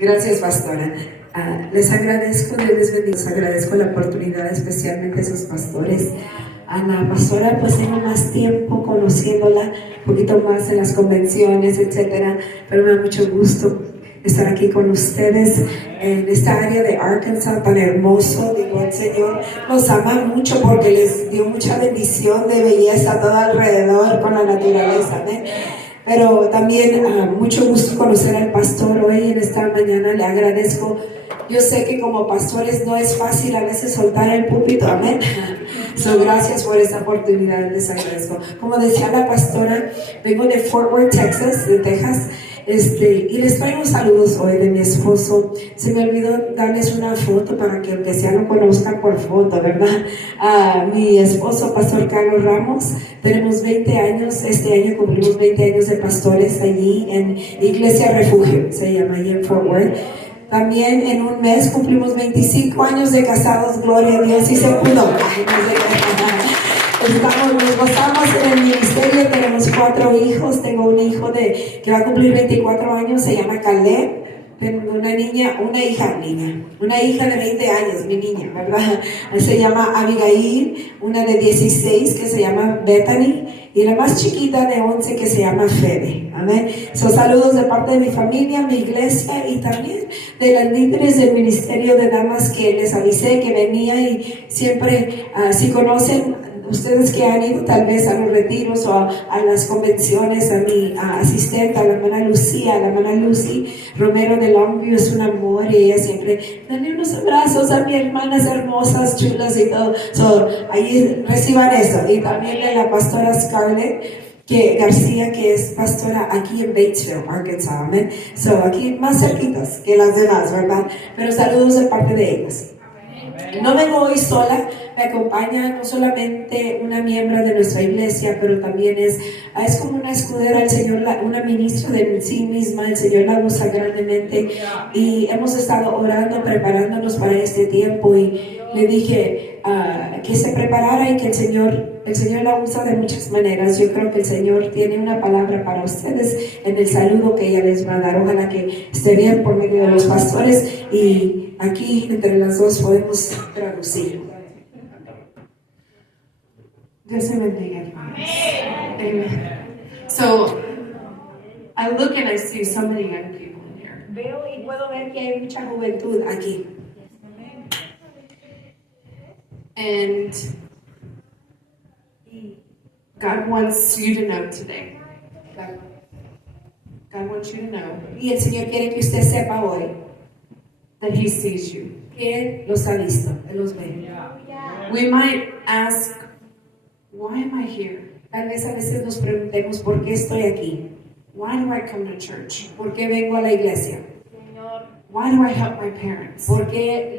Gracias, pastora. Les agradezco, Dios les bendiga. Les agradezco la oportunidad, especialmente a sus pastores. A la pastora, pues tengo más tiempo conociéndola, un poquito más en las convenciones, etcétera. Pero me da mucho gusto estar aquí con ustedes en esta área de Arkansas tan hermoso. Digo, el Señor los ama mucho porque les dio mucha bendición de belleza todo alrededor con la naturaleza. ¿Amén? Pero también mucho gusto conocer al pastor hoy en esta mañana. Le agradezco. Yo sé que como pastores no es fácil a veces soltar el púlpito. Amén. So, gracias por esta oportunidad. Les agradezco. Como decía la pastora, vengo de Fort Worth, Texas, de Texas. Y les traigo saludos hoy de mi esposo. Se me olvidó darles una foto para que aunque sea lo conozcan por foto, ¿verdad? Mi esposo, Pastor Carlos Ramos, tenemos 20 años, este año cumplimos 20 años de pastores allí en Iglesia Refugio, se llama allí en Fort Worth. También en un mes cumplimos 25 años de casados, gloria a Dios, y se pudo. Nos gozamos en el ministerio, tenemos 4 hijos. Tengo un hijo que va a cumplir 24 años, se llama Caleb. Tengo una hija de 20 años, mi niña, ¿verdad? Se llama Abigail, una de 16 que se llama Bethany, y la más chiquita de 11 que se llama Fede. Amén. Saludos de parte de mi familia, mi iglesia y también de las líderes del ministerio de damas que les avisé que venía, y siempre, si conocen ustedes que han ido tal vez a los retiros o a las convenciones, a mi asistente, a la hermana Lucía, la hermana Lucy Romero de Longview, es un amor, y ella siempre dale unos abrazos a mis hermanas hermosas, chulas y todo. Ahí reciban eso. Y también de la pastora Scarlett García, que es pastora aquí en Batesville, Arkansas. Amén. Aquí más cerquitas que las demás, ¿verdad? Pero saludos de parte de ellas. No vengo hoy sola, me acompaña no solamente una miembro de nuestra iglesia, pero también es como una escudera del Señor, una ministra de sí misma. El Señor la usa grandemente, y hemos estado orando, preparándonos para este tiempo, y le dije que se preparara, y que el Señor la usa de muchas maneras. Yo creo que el Señor tiene una palabra para ustedes en el saludo que ella les va a dar. Ojalá que esté bien por medio de los pastores, y aquí entre las dos podemos traducir. Dios se bendiga, hermanos. Amen. So, I look and I see so many young people in here. Veo y puedo ver que hay mucha juventud aquí. And God wants you to know today. God wants you to know. Y el Señor quiere que usted sepa hoy that He sees you. Que Él los ha visto, Él los ve. We might ask, why am I here? Tal vez a veces nos preguntemos, ¿por qué estoy aquí? Why do I come to church? ¿Por qué vengo a la iglesia? Why do I help my parents? ¿Por qué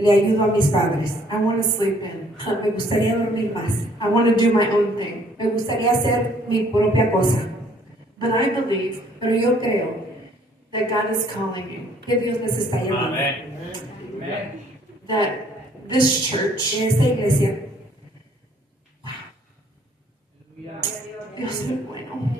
le ayudo a mis padres? I want to sleep in. Me gustaría dormir más. I want to do my own thing. Me gustaría hacer mi propia cosa. But I believe, pero yo creo, that God is calling you. Que Dios les está llamando. Amen. That this church, esta iglesia, wow. Dios es bueno.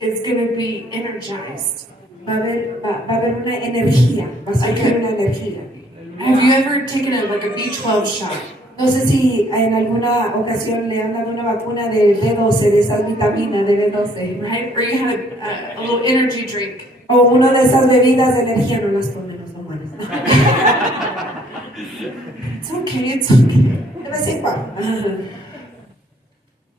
It's going to be energized. Va a haber una energía. Va a surgir una energía. Have you ever taken a B12 shot? No sé si en alguna ocasión le han dado una vacuna de B12, de esa vitamina de B12. Right? Or you had a little energy drink. O una de esas bebidas de energía. No las tomen, no son buenas. It's okay. De vez en cuando.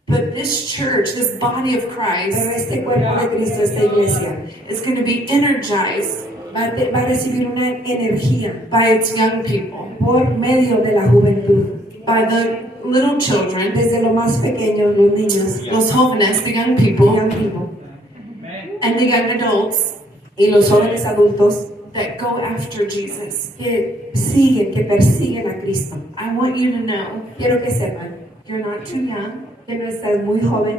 But this church, this body of Christ, pero este cuerpo de Cristo, esta iglesia, is going to be energized. Va a recibir una energía by its young people, por medio de la juventud, by the little children, desde lo más pequeño, los niños, los jóvenes, the young people, and the young adults, y los jóvenes adultos that go after Jesus, que persiguen a Cristo. I want you to know, quiero que sepan, you're not too young. Que no estás muy joven.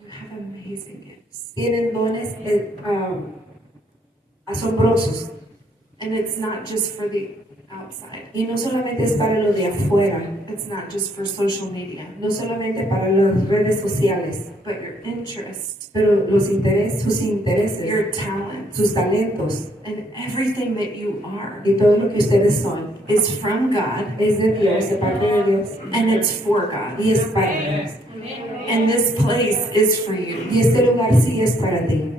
You have amazing gifts. Tienen dones asombrosos. And it's not just for the outside. Y no solamente es para lo de afuera, It's not just for social media, no solamente para las redes sociales, but your interest, pero sus intereses, your talents, sus talentos and everything that you are y todo lo que ustedes son is from God, es de Dios, de parte de Dios, and it's for God. y es para Dios. And this place is for you. Y este lugar sí es para ti.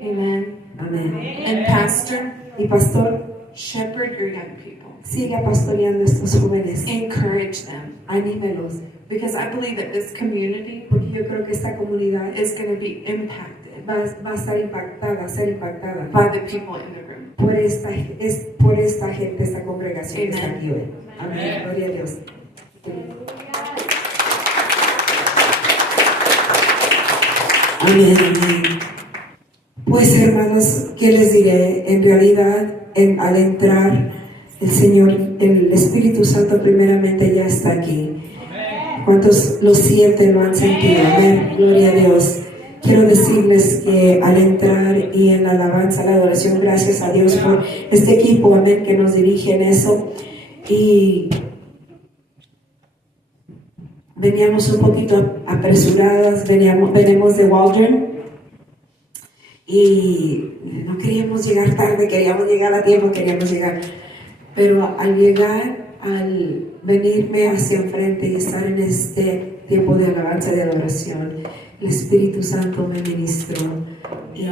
Amen. Amén. And pastor, Y pastor, shepherd your young people. siga pastoreando a estos jóvenes, Encourage them. anímelos, Because I believe that this community porque yo creo que esta comunidad is going to be impacted va a estar impactada, ser impactada by the people in the room. por esta gente, esta congregación que está aquí hoy. Amén. Gloria a Dios. Amén, amén. Pues hermanos, ¿qué les diré? En realidad, al entrar, el Señor, el Espíritu Santo primeramente ya está aquí. ¿Cuántos lo sienten, lo han sentido? Amén, gloria a Dios. Quiero decirles que al entrar y en la alabanza, la adoración, gracias a Dios por este equipo, amén, que nos dirige en eso. Y veníamos un poquito apresuradas, venimos de Waldron y no queríamos llegar tarde, queríamos llegar a tiempo, pero al llegar, al venirme hacia enfrente y estar en este tiempo de alabanza, de adoración, el Espíritu Santo me ministró. Y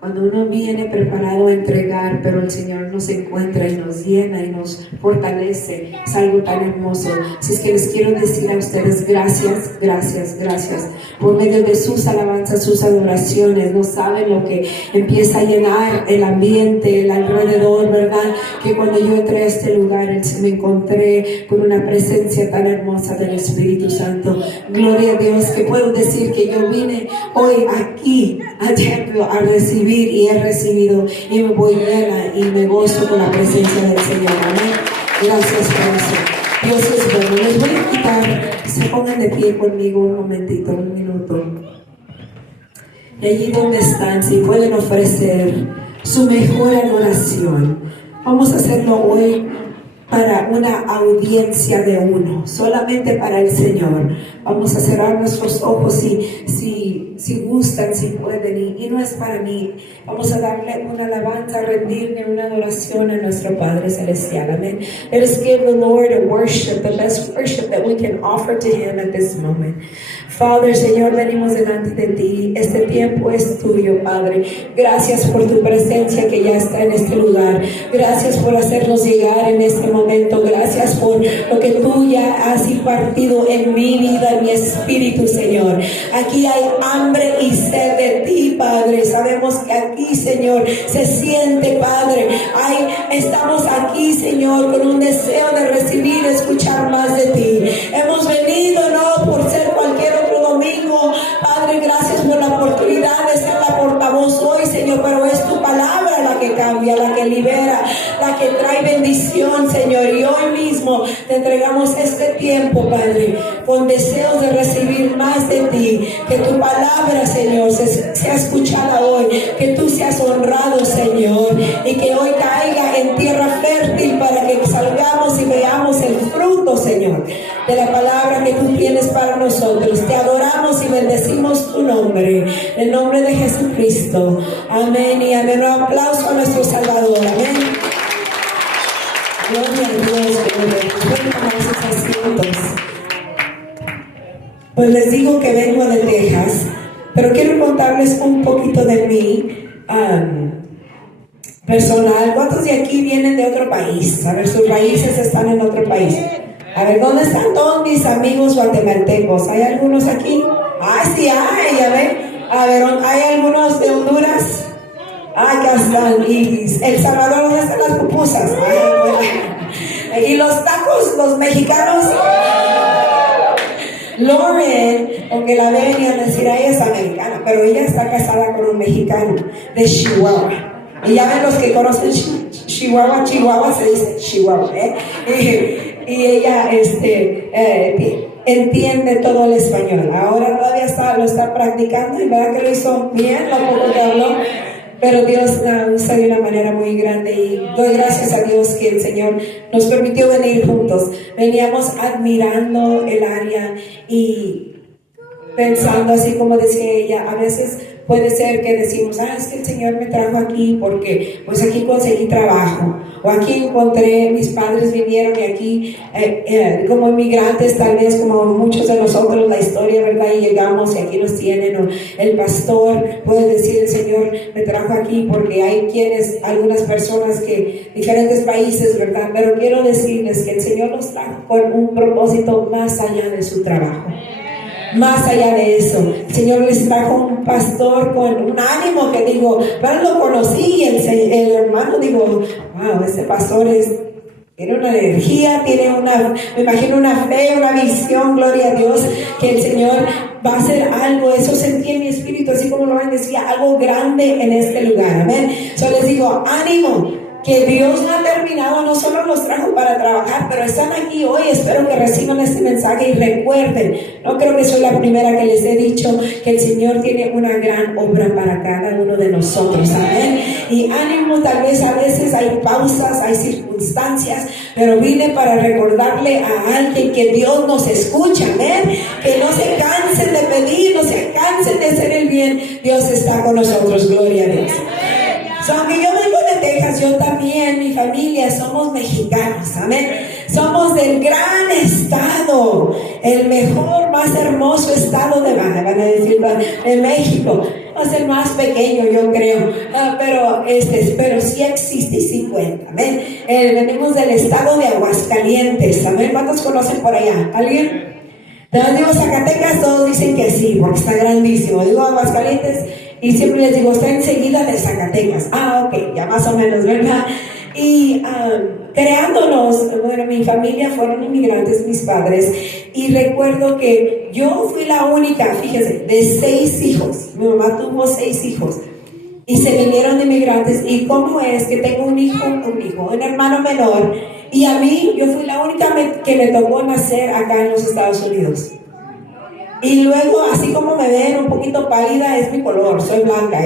cuando uno viene preparado a entregar, pero el Señor nos encuentra y nos llena y nos fortalece, es algo tan hermoso. Así es que les quiero decir a ustedes gracias, gracias, gracias. Por medio de sus alabanzas, sus adoraciones, no saben lo que empieza a llenar el ambiente, el alrededor, ¿verdad? Que cuando yo entré a este lugar, me encontré con una presencia tan hermosa del Espíritu Santo. Gloria a Dios, que puedo decir que yo vine hoy aquí al templo a recibir y he recibido y me voy llena y me gozo con la presencia del Señor. Amén. Gracias por eso. Dios es bueno. Les voy a quitar, se pongan de pie conmigo un momentito, un minuto. Y allí donde están, si pueden ofrecer su mejor adoración. Vamos a hacerlo hoy para una audiencia de uno, solamente para el Señor. Vamos a cerrar nuestros ojos si gustan, si pueden, y no es para mí. Vamos a darle una alabanza, rendirle una adoración a nuestro Padre Celestial. Amén. Let us give the Lord a worship, the best worship that we can offer to Him at this moment. Father, Señor, venimos delante de ti. Este tiempo es tuyo, Padre. Gracias por tu presencia que ya está en este lugar. Gracias por hacernos llegar en este momento. Gracias por lo que tú ya has impartido en mi vida, en mi espíritu, Señor. Aquí hay hambre y sed de ti, Padre. Sabemos que aquí, Señor, se siente, Padre. Estamos aquí, Señor, con un deseo de recibir, escuchar más de ti. Hemos venido no por ser cualquier otro domingo, Padre, gracias por la oportunidad de ser la portavoz hoy, Señor, pero es tu palabra la que cambia, la que libera, la que trae bendición, Señor, y hoy mismo te entregamos este tiempo, Padre, con deseos de recibir más de ti, que tu palabra, Señor, sea escuchada hoy, que tú seas honrado, Señor, y que hoy caiga en tierra fértil para que salgamos y veamos el fruto, Señor, de la palabra que tú tienes para nosotros. Te adoramos y bendecimos tu nombre, en el nombre de Jesucristo. Amén y amén. Un aplauso a nuestro Salvador. Amén. Gloria a Dios. Pueden tomar sus asientos. Pues les digo que vengo de Texas, pero quiero contarles un poquito de mí personal. ¿Cuántos de aquí vienen de otro país? A ver, sus raíces están en otro país. A ver, ¿dónde están todos mis amigos guatemaltecos? ¿Hay algunos aquí? Ah, sí hay, a ver. A ver, ¿hay algunos de Honduras? Ah, acá están. ¿Y El Salvador, dónde están las pupusas? ¿Y los tacos, los mexicanos? Lauren, aunque la ven y a decir, ella es americana, pero ella está casada con un mexicano de Chihuahua. Y ya ven los que conocen Chihuahua se dice Chihuahua, y ella entiende todo el español. Ahora todavía lo está practicando y verdad que lo hizo bien, lo poco que habló. pero Dios la usa de una manera muy grande y doy gracias a Dios que el Señor nos permitió venir juntos. Veníamos admirando el área y pensando, así como decía ella, a veces puede ser que decimos, es que el Señor me trajo aquí porque pues aquí conseguí trabajo, o aquí encontré, mis padres vinieron y aquí como inmigrantes, tal vez como muchos de nosotros, la historia, ¿verdad? Y llegamos y aquí nos tienen, o el pastor puede decir, el Señor me trajo aquí porque hay algunas personas que, diferentes países, ¿verdad? Pero quiero decirles que el Señor nos trajo con un propósito más allá de su trabajo. Más allá de eso, el Señor les trajo un pastor con un ánimo que digo, bueno, lo conocí y el hermano digo, wow, ese pastor tiene una energía, me imagino una fe, una visión, gloria a Dios, que el Señor va a hacer algo. Eso sentí en mi espíritu, así como Loren decía, algo grande en este lugar, amén. Yo les digo, ánimo, que Dios no ha terminado, no solo los trajo para trabajar, pero están aquí hoy. Espero que reciban este mensaje y recuerden, no creo que soy la primera que les he dicho que el Señor tiene una gran obra para cada uno de nosotros, amén. Y ánimo, tal vez a veces hay pausas, hay circunstancias, pero vine para recordarle a alguien que Dios nos escucha, amén. Que no se cansen de pedir, no se cansen de hacer el bien. Dios está con nosotros, gloria a Dios. Aunque yo vengo de Texas, yo también, mi familia, somos mexicanos, amén. Somos del gran estado, el mejor, más hermoso estado van a decir, de México. Es el más pequeño, yo creo, pero sí existe y sí cuenta, amén. Venimos del estado de Aguascalientes, amén. ¿Cuántos conocen por allá? ¿Alguien? Entonces digo Zacatecas, todos dicen que sí, porque está grandísimo. Digo Aguascalientes y siempre les digo, está enseguida de Zacatecas. Ok, ya más o menos, ¿verdad? Y creándonos, bueno, mi familia fueron inmigrantes, mis padres, y recuerdo que yo fui la única, fíjense, de 6 hijos. Mi mamá tuvo 6 hijos y se vinieron de inmigrantes. Y cómo es que tengo un hermano menor, y a mí, yo fui la única que me tocó nacer acá en los Estados Unidos. Y luego, así como me ven un poquito pálida, es mi color, soy blanca,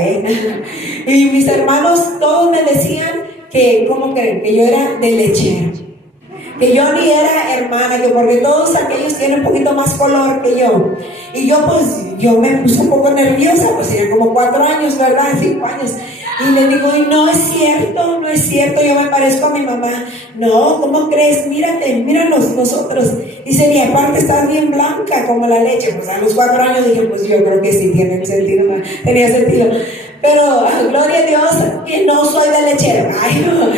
Y mis hermanos todos me decían que, ¿cómo creen? Que yo era de lechero, que yo ni era hermana, que porque todos aquellos tienen un poquito más color que yo. Y yo me puse un poco nerviosa, pues tenía como 4 años, ¿verdad? 5 años. Y le digo, y no es cierto, yo me parezco a mi mamá. No, ¿cómo crees? Míranos nosotros. Dice, y aparte estás bien blanca como la leche. Pues a los 4 años dije, pues yo creo que sí tenía sentido. Pero, gloria a Dios, que no soy de lechero. Ay, no.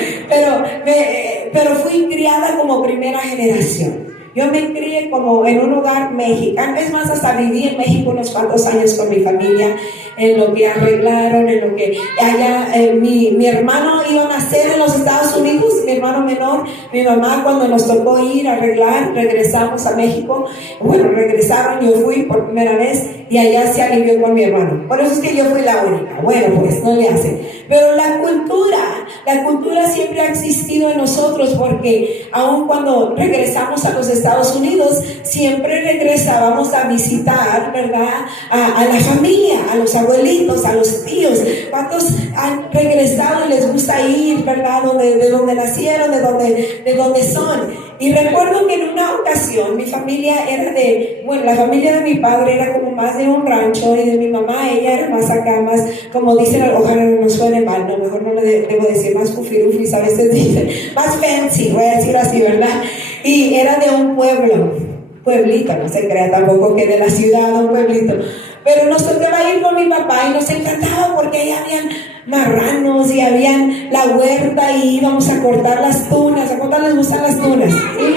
Pero fui criada como primera generación. Yo me crié como en un hogar mexicano. Es más, hasta viví en México unos cuantos años con mi familia, en lo que arreglaron, en lo que allá mi hermano iba a nacer en los Estados Unidos, mi hermano menor. Mi mamá, cuando nos tocó ir a arreglar, regresamos a México. Bueno, regresaron, yo fui por primera vez y allá se alivió con mi hermano. Por eso es que yo fui la única. Bueno, pues no le hacen. Pero la cultura siempre ha existido en nosotros, porque aun cuando regresamos a los Estados Unidos, siempre regresábamos a visitar, ¿verdad? A la familia, a los abuelitos, a los tíos. ¿Cuántos han regresado y les gusta ir, ¿verdad? De donde nacieron, de donde son. Y recuerdo que en una ocasión mi familia la familia de mi padre era como más de un rancho, y de mi mamá, ella era más acá, más, como dicen, ojalá no nos suene mal, no, mejor no le debo decir, más fufirufis, a veces dicen, más fancy, voy a decir así, ¿verdad? Y era de un pueblito, no se crea tampoco que de la ciudad, un pueblito. Pero nos tocaba ir con mi papá y nos encantaba porque ahí habían marranos y habían la huerta y íbamos a cortar las tunas. ¿A cuántas les gustan las tunas? ¿Sí?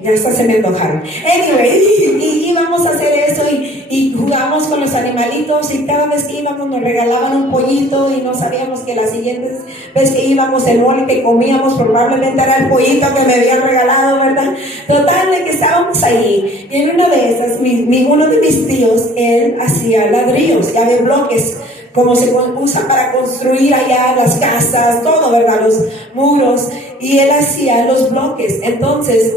Ya hasta se me antojaron. Anyway, y íbamos a hacer eso y jugábamos con los animalitos, y cada vez que íbamos nos regalaban un pollito y no sabíamos que la siguiente vez que íbamos el mole que comíamos probablemente era el pollito que me habían regalado, ¿verdad? Total, de que estábamos ahí, y en una de esas, uno de mis tíos, él hacía ladrillos, ya de bloques, como se usa para construir allá las casas, todo, ¿verdad? Los muros, y él hacía los bloques. Entonces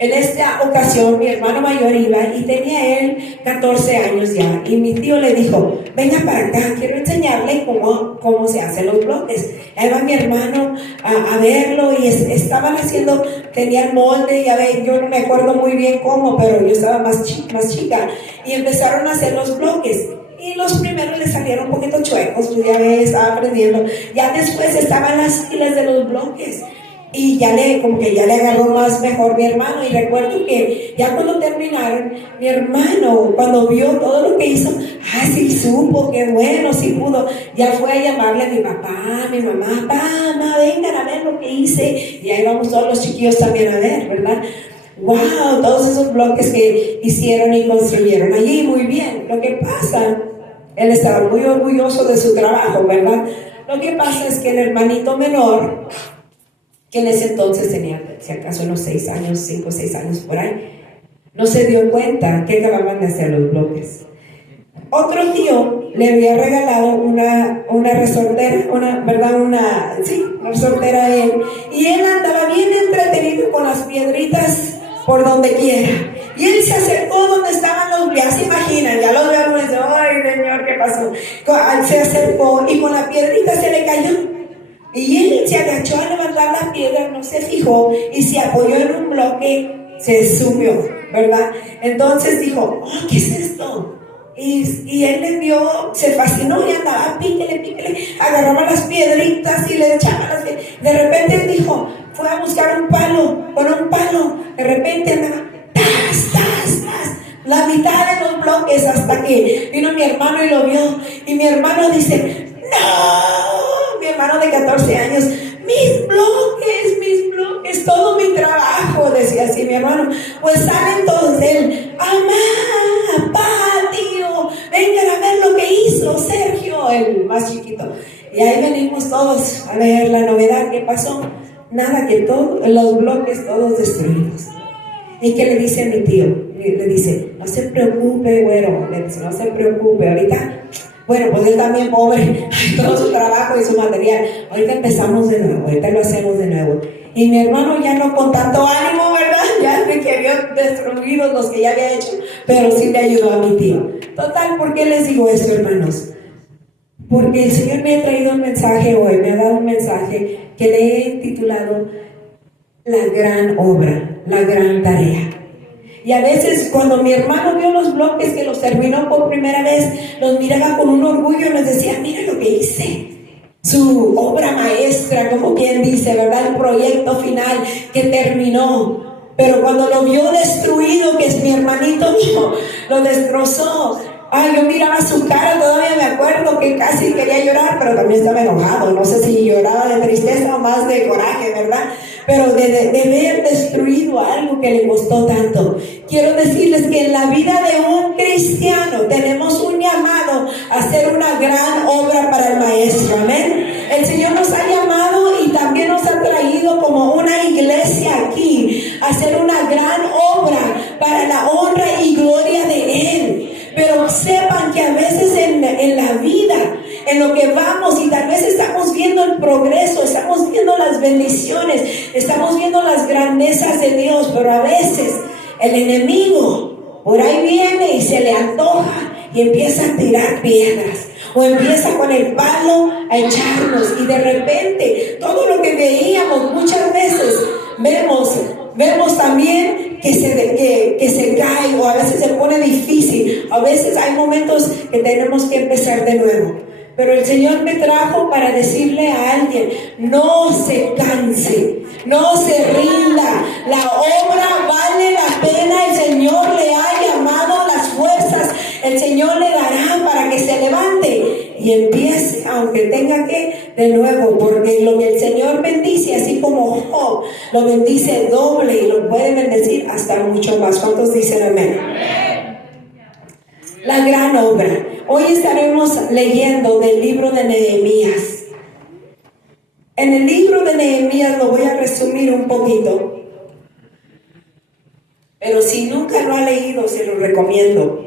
En esta ocasión mi hermano mayor iba y tenía él 14 años ya, y mi tío le dijo, venga para acá, quiero enseñarle cómo se hacen los bloques. Ahí va mi hermano a verlo, y estaban haciendo, tenían molde, ya ven, yo no me acuerdo muy bien cómo, pero yo estaba más chica, y empezaron a hacer los bloques. Y los primeros le salieron un poquito chuecos, pues ya ves, estaba aprendiendo. Ya después estaban las filas de los bloques, y como que ya le agarró más mejor mi hermano. Y recuerdo que ya cuando terminaron, mi hermano, cuando vio todo lo que hizo, sí supo, qué bueno, sí pudo, ya fue a llamarle a mi papá, a mi mamá, mamá, vengan a ver lo que hice. Y ahí vamos todos los chiquillos también a ver, ¿verdad? Wow, todos esos bloques que hicieron y construyeron allí, muy bien. Lo que pasa, él estaba muy orgulloso de su trabajo, ¿verdad? Lo que pasa es que el hermanito menor, que en ese entonces tenía, si acaso, unos 6 años, 5 o 6 años por ahí, no se dio cuenta que acababan de hacer los bloques. Otro tío le había regalado una resortera, una resortera a él, y él andaba bien entretenido con las piedritas por donde quiera. Y él se acercó donde estaban los, ya se imaginan, ya los veo y dice, ay señor, ¿qué pasó? Se acercó y con la piedrita se le cayó. Y él se agachó a levantar la piedra, no se fijó y se apoyó en un bloque, se subió, ¿verdad? Entonces dijo, ¿qué es esto? Y él le dio, se fascinó y andaba, píquele, agarraba las piedritas y le echaba las piedritas. De repente él dijo, fue a buscar un palo, con un palo, de repente andaba, tas, la mitad de los bloques, hasta que vino mi hermano y lo vio. Y mi hermano dice, no, mi hermano de 14 años, mis bloques, todo mi trabajo, decía así mi hermano. Pues salen todos de él, mamá, papá, tío, vengan a ver lo que hizo Sergio, el más chiquito. Y ahí venimos todos a ver la novedad que pasó. Nada, que todos los bloques todos destruidos. ¿Y qué le dice a mi tío? Le dice, no se preocupe, güero, le dice, no se preocupe, ahorita, bueno, pues él también pobre, todo su trabajo y su material, ahorita empezamos de nuevo, ahorita lo hacemos de nuevo. Y mi hermano ya no con tanto ánimo, ¿verdad? Ya de que había destruido los que ya había hecho, pero sí le ayudó a mi tío. Total, ¿por qué les digo esto, hermanos? Porque el Señor me ha traído un mensaje hoy, me ha dado un mensaje que le he titulado La gran obra, la gran tarea. Y a veces cuando mi hermano vio los bloques que los terminó por primera vez, los miraba con un orgullo y nos decía, mira lo que hice. Su obra maestra, como quien dice, ¿verdad? El proyecto final que terminó. Pero cuando lo vio destruido, que es mi hermanito mío, lo destrozó. Yo miraba su cara, todavía me acuerdo que casi quería llorar, pero también estaba enojado. No sé si lloraba de tristeza o más de coraje, ¿verdad? Pero de ver destruido algo que le costó tanto. Quiero decirles que en la vida de un cristiano tenemos un llamado a hacer una gran obra para el Maestro, amén. El Señor nos ha llamado y también nos ha traído como una iglesia aquí a hacer una gran obra para la honra y gloria de Él. Pero sepan que a veces en la vida, en lo que vamos, y tal vez estamos viendo el progreso, estamos viendo las bendiciones, estamos viendo las grandezas de Dios, pero a veces el enemigo por ahí viene y se le antoja y empieza a tirar piedras, o empieza con el palo a echarnos, y de repente todo lo que veíamos muchas veces vemos también que se cae, o a veces se pone difícil. A veces hay momentos que tenemos que empezar de nuevo. Pero el Señor me trajo para decirle a alguien, no se canse, no se rinda. La obra vale la pena. El Señor le ha llamado las fuerzas. El Señor le dará para que se levante y empiece, aunque tenga que de nuevo, porque lo que el Señor bendice, así como Job lo bendice doble, y lo puede bendecir hasta mucho más. ¿Cuántos dicen amén? La gran obra. Hoy estaremos leyendo del libro de Nehemías. En el libro de Nehemías lo voy a resumir un poquito, pero si nunca lo ha leído, se lo recomiendo.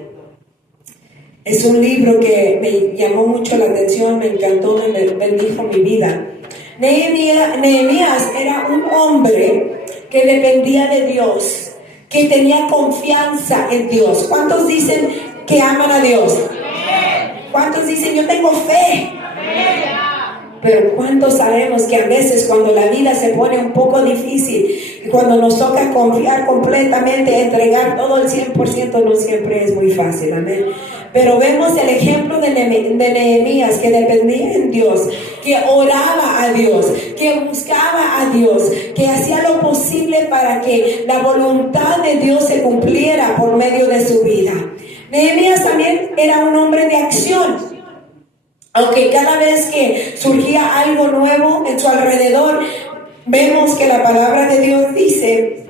Es un libro que me llamó mucho la atención, me encantó, me bendijo mi vida. Nehemías era un hombre que dependía de Dios. que tenía confianza en Dios. ¿Cuántos dicen que aman a Dios? ¿Cuántos dicen yo tengo fe? Pero ¿cuántos sabemos que a veces cuando la vida se pone un poco difícil, cuando nos toca confiar completamente, entregar todo el 100%, no siempre es muy fácil, amén? Pero vemos el ejemplo de Nehemías, que dependía en Dios, que oraba a Dios, que buscaba a Dios, que hacía lo posible para que la voluntad de Dios se cumpliera por medio de su vida. Nehemías también era un hombre de acción. Aunque cada vez que surgía algo nuevo en su alrededor, vemos que la palabra de Dios dice,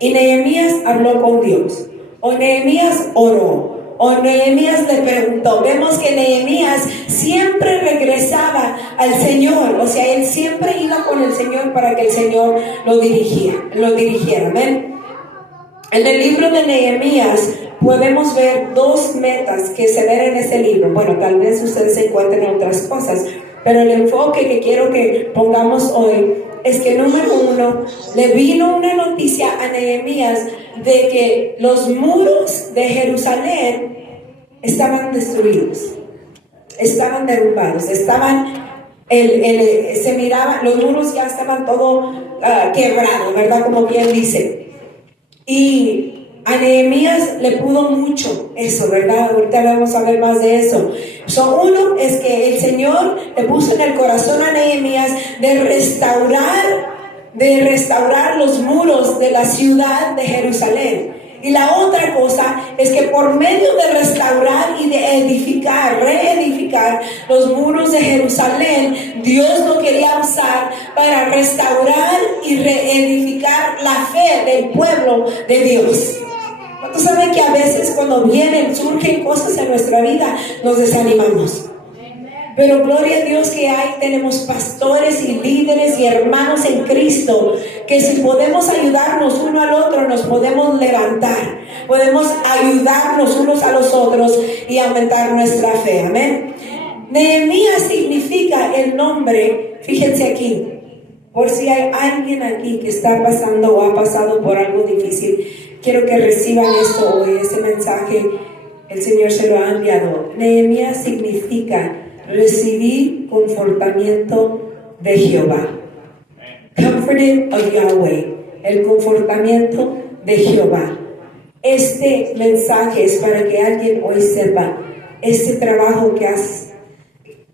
y Nehemías habló con Dios, o Nehemías oró, o Nehemías le preguntó. Vemos que Nehemías siempre regresaba al Señor, o sea, él siempre iba con el Señor para que el Señor lo dirigiera. ¿Ven? En el libro de Nehemías podemos ver dos metas que se ven en ese libro. Bueno, tal vez ustedes encuentren otras cosas, pero el enfoque que quiero que pongamos hoy es que, número uno, le vino una noticia a Nehemías de que los muros de Jerusalén estaban destruidos, estaban derrumbados, se miraban, los muros ya estaban todo quebrados, ¿verdad? Como bien dice. Y a Nehemías le pudo mucho eso, ¿verdad? Ahorita vamos a ver más de eso. Uno es que el Señor le puso en el corazón a Nehemías de restaurar los muros de la ciudad de Jerusalén. Y la otra cosa es que por medio de restaurar y de reedificar los muros de Jerusalén, Dios lo quería usar para restaurar y reedificar la fe del pueblo de Dios. ¿Cuántos saben que a veces cuando surgen cosas en nuestra vida, nos desanimamos? Pero gloria a Dios que tenemos pastores y líderes y hermanos en Cristo, que si podemos ayudarnos uno al otro, nos podemos levantar, podemos ayudarnos unos a los otros y aumentar nuestra fe, amén. Nehemías significa el nombre, fíjense aquí, por si hay alguien aquí que está pasando o ha pasado por algo difícil, quiero que reciban esto hoy, ese mensaje, el Señor se lo ha enviado. Nehemías significa recibir confortamiento de Jehová. Comforted of Yahweh, el confortamiento de Jehová. Este mensaje es para que alguien hoy sepa, este trabajo que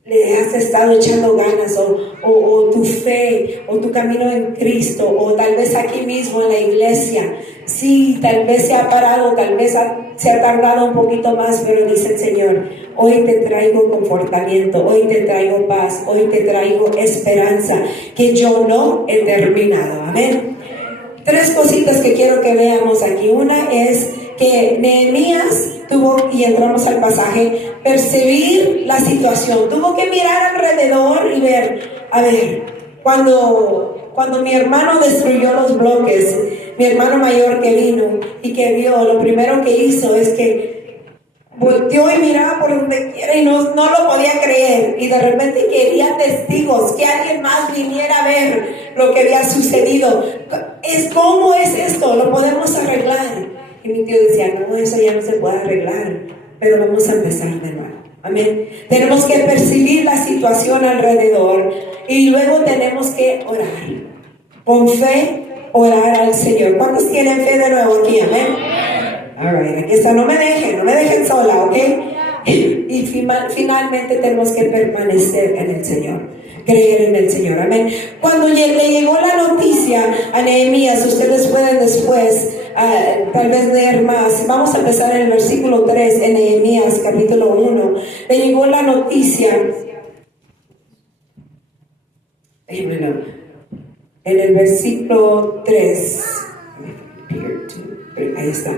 le has estado echando ganas, o tu fe, o tu camino en Cristo, o tal vez aquí mismo en la iglesia, sí, tal vez se ha parado, tal vez se ha tardado un poquito más, pero dice el Señor, hoy te traigo confortamiento, hoy te traigo paz, hoy te traigo esperanza, que yo no he terminado, amén. Tres cositas que quiero que veamos aquí. Una es que Nehemías tuvo, y entramos al pasaje, percibir la situación, tuvo que mirar alrededor y ver, a ver, cuando mi hermano destruyó los bloques, mi hermano mayor que vino y que vio, lo primero que hizo es que volteó y miraba por donde quiera y no lo podía creer, y de repente quería testigos, que alguien más viniera a ver lo que había sucedido. ¿Cómo es esto? ¿Lo podemos arreglar? Y mi tío decía, no, eso ya no se puede arreglar, pero vamos a empezar de nuevo. Amén. Tenemos que percibir la situación alrededor y luego tenemos que orar. Con fe, orar al Señor. ¿Cuántos tienen fe de nuevo aquí? Amén. Alright, aquí está. No me dejen sola, ¿ok? Y finalmente tenemos que permanecer en el Señor, creer en el Señor, amén. Cuando le llegó la noticia a Nehemías, ustedes pueden después tal vez leer más. Vamos a empezar en el versículo 3 en Nehemías capítulo 1. Le llegó la noticia, en el versículo 3, ahí está.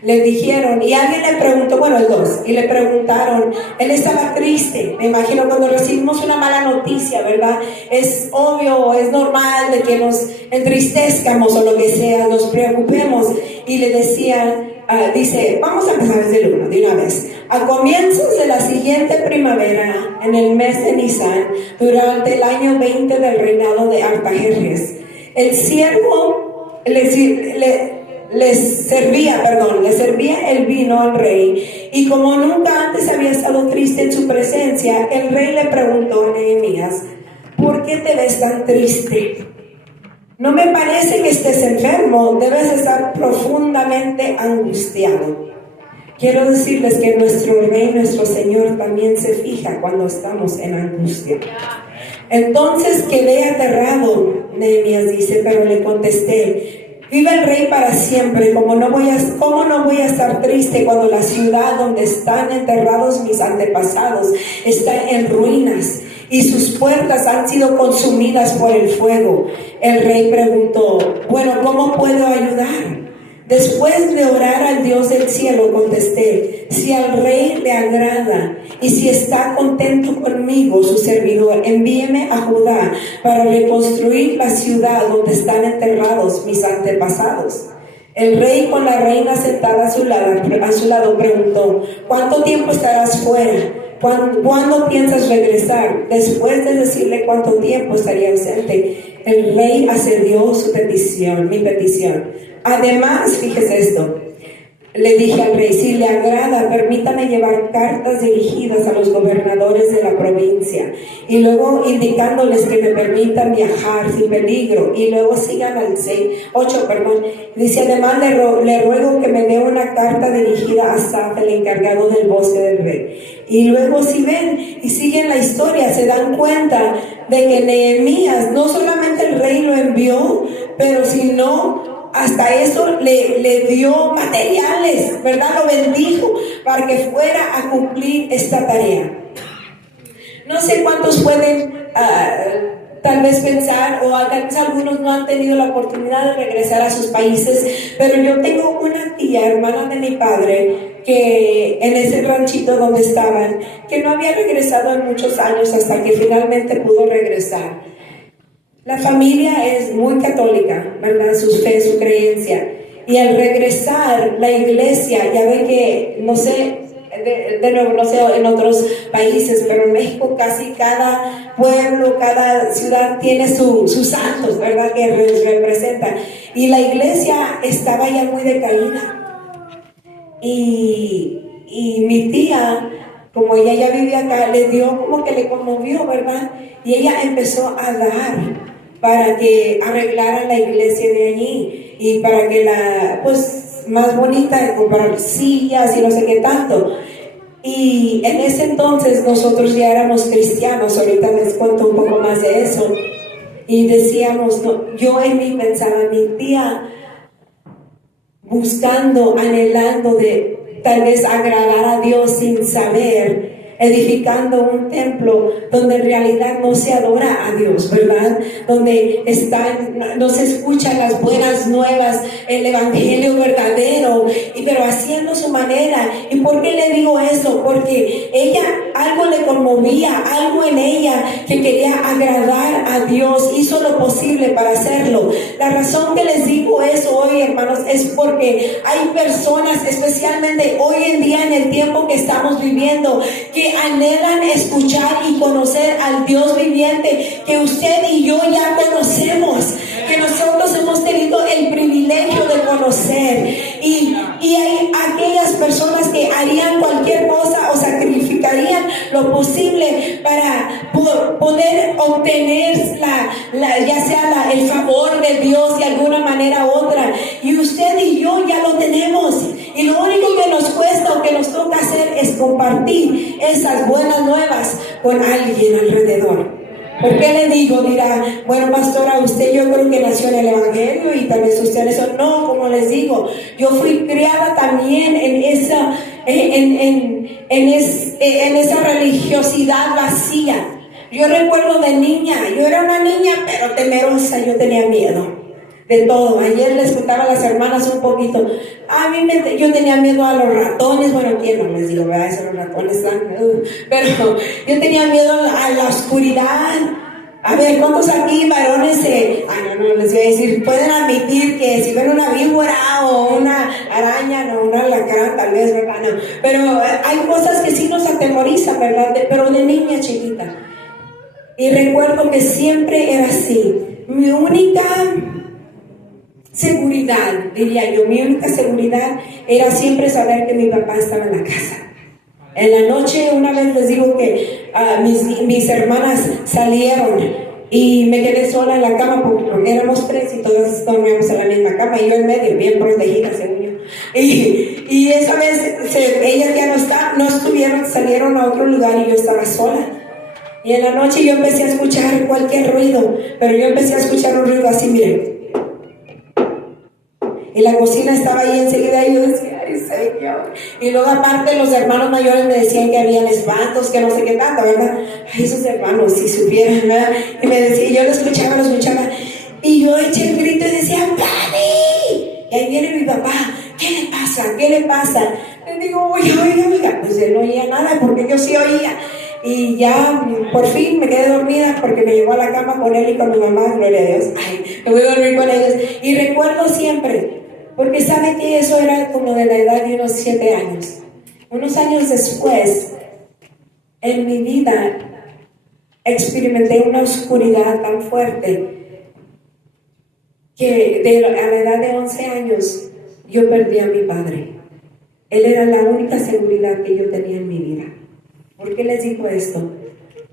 Le dijeron, y alguien le preguntó, bueno, el 2, y le preguntaron, él estaba triste. Me imagino cuando recibimos una mala noticia, ¿verdad? Es obvio, es normal de que nos entristezcamos o lo que sea, nos preocupemos. Y le decían, dice, vamos a empezar desde el 1, de una vez. A comienzos de la siguiente primavera, en el mes de Nisan, durante el año 20 del reinado de Artajerjes, el siervo le servía el vino al rey. Y como nunca antes había estado triste en su presencia, el rey le preguntó a Nehemías: ¿por qué te ves tan triste? No me parece que estés enfermo, debes estar profundamente angustiado. Quiero decirles que nuestro Rey, nuestro Señor, también se fija cuando estamos en angustia. Entonces quedé aterrado, Nehemías dice, pero le contesté: vive el Rey para siempre. ¿Cómo no voy a estar triste cuando la ciudad donde están enterrados mis antepasados está en ruinas y sus puertas han sido consumidas por el fuego? El rey preguntó: bueno, ¿cómo puedo ayudar? Después de orar al Dios del cielo, contesté: si al rey le agrada y si está contento conmigo, su servidor, envíeme a Judá para reconstruir la ciudad donde están enterrados mis antepasados. El rey, con la reina sentada a su lado, preguntó: ¿cuánto tiempo estarás fuera? ¿Cuándo piensas regresar? Después de decirle cuánto tiempo estaría ausente, el rey accedió mi petición. Además, fíjese esto, le dije al rey: si le agrada, permítame llevar cartas dirigidas a los gobernadores de la provincia, y luego indicándoles que me permitan viajar sin peligro, y luego sigan al 8, dice: además le ruego que me dé una carta dirigida a Asaf, el encargado del bosque del rey. Y luego, si ven y siguen la historia, se dan cuenta de que Nehemías, no solamente el rey lo envió, pero sino hasta eso le dio materiales, ¿verdad? Lo bendijo para que fuera a cumplir esta tarea. No sé cuántos pueden tal vez pensar, o tal vez algunos no han tenido la oportunidad de regresar a sus países, pero yo tengo una tía, hermana de mi padre, que en ese ranchito donde estaban, que no había regresado en muchos años hasta que finalmente pudo regresar. La familia es muy católica, ¿verdad? Su fe, su creencia. Y al regresar, la iglesia, ya ve que, no sé, de nuevo, no sé en otros países, pero en México casi cada pueblo, cada ciudad tiene sus santos, ¿verdad? Que representan. Y la iglesia estaba ya muy decaída. Y mi tía, como ella ya vivía acá, le dio como que le conmovió, ¿verdad? Y ella empezó a dar para que arreglaran la iglesia de allí y para que más bonita, comprar sillas y no sé qué tanto. Y en ese entonces nosotros ya éramos cristianos. Ahorita les cuento un poco más de eso. Y decíamos, no, yo en mí pensaba, mi tía buscando, anhelando de tal vez agradar a Dios sin saber, edificando un templo donde en realidad no se adora a Dios, ¿verdad? Donde no se escuchan las buenas nuevas, el evangelio verdadero, pero haciendo su manera. ¿Y por qué le digo eso? Porque ella, algo le conmovía, algo en ella que quería agradar a Dios, hizo lo posible para hacerlo. La razón que les digo eso hoy, hermanos, es porque hay personas, especialmente hoy en día en el tiempo que estamos viviendo, que anhelan escuchar y conocer al Dios viviente que usted y yo ya conocemos, que nosotros hemos tenido el privilegio de conocer. Y hay aquellas personas que harían cualquier cosa o sacrificarían lo posible para poder obtener ya sea el favor de Dios de alguna manera u otra. Y usted y yo ya lo tenemos. Y lo único que nos cuesta o que nos toca hacer es compartir esas buenas nuevas con alguien alrededor. ¿Por qué le digo? Dirá, bueno, pastora, usted yo creo que nació en el evangelio y tal vez usted eso. No, como les digo, yo fui criada también en esa religiosidad vacía. Yo recuerdo de niña, yo era una niña pero temerosa, yo tenía miedo de todo. Ayer les contaba a las hermanas un poquito. Yo tenía miedo a los ratones. Bueno, ¿quién no les digo, verdad? Esos los ratones pero yo tenía miedo a la oscuridad. A ver, ¿cuántos aquí varones no les voy a decir, pueden admitir que si ven una víbora o una araña, no, una alacrán tal vez, ¿verdad? No. Pero hay cosas que sí nos atemorizan, ¿verdad? Pero de niña chiquita. Y recuerdo que siempre era así. Mi única seguridad, diría yo. Mi única seguridad era siempre saber que mi papá estaba en la casa. En la noche, una vez les digo que mis hermanas salieron y me quedé sola en la cama porque éramos tres y todas dormíamos en la misma cama y yo en medio, bien protegida, según yo. Y esa vez ellas ya no estuvieron, salieron a otro lugar y yo estaba sola. Y en la noche yo empecé a escuchar cualquier ruido, pero yo empecé a escuchar un ruido así, miren. Y la cocina estaba ahí enseguida y yo decía, ay Señor. Y luego aparte los hermanos mayores me decían que habían espantos, que no sé qué tanto, ¿verdad? Ay, esos hermanos, si supieran, ¿verdad? Y me decía, yo lo escuchaba. Y yo eché el grito y decía, ¡Dani! Y ahí viene mi papá, ¿qué le pasa? ¿Qué le pasa? Le digo, oiga. Pues él no oía nada porque yo sí oía. Y ya por fin me quedé dormida porque me llevó a la cama con él y con mi mamá, gloria a Dios. Ay, me voy a dormir con ellos. Y recuerdo siempre, porque sabe que eso era como de la edad de unos 7 años. Unos años después, en mi vida, experimenté una oscuridad tan fuerte que a la edad de 11 años yo perdí a mi padre. Él era la única seguridad que yo tenía en mi vida. ¿Por qué les digo esto?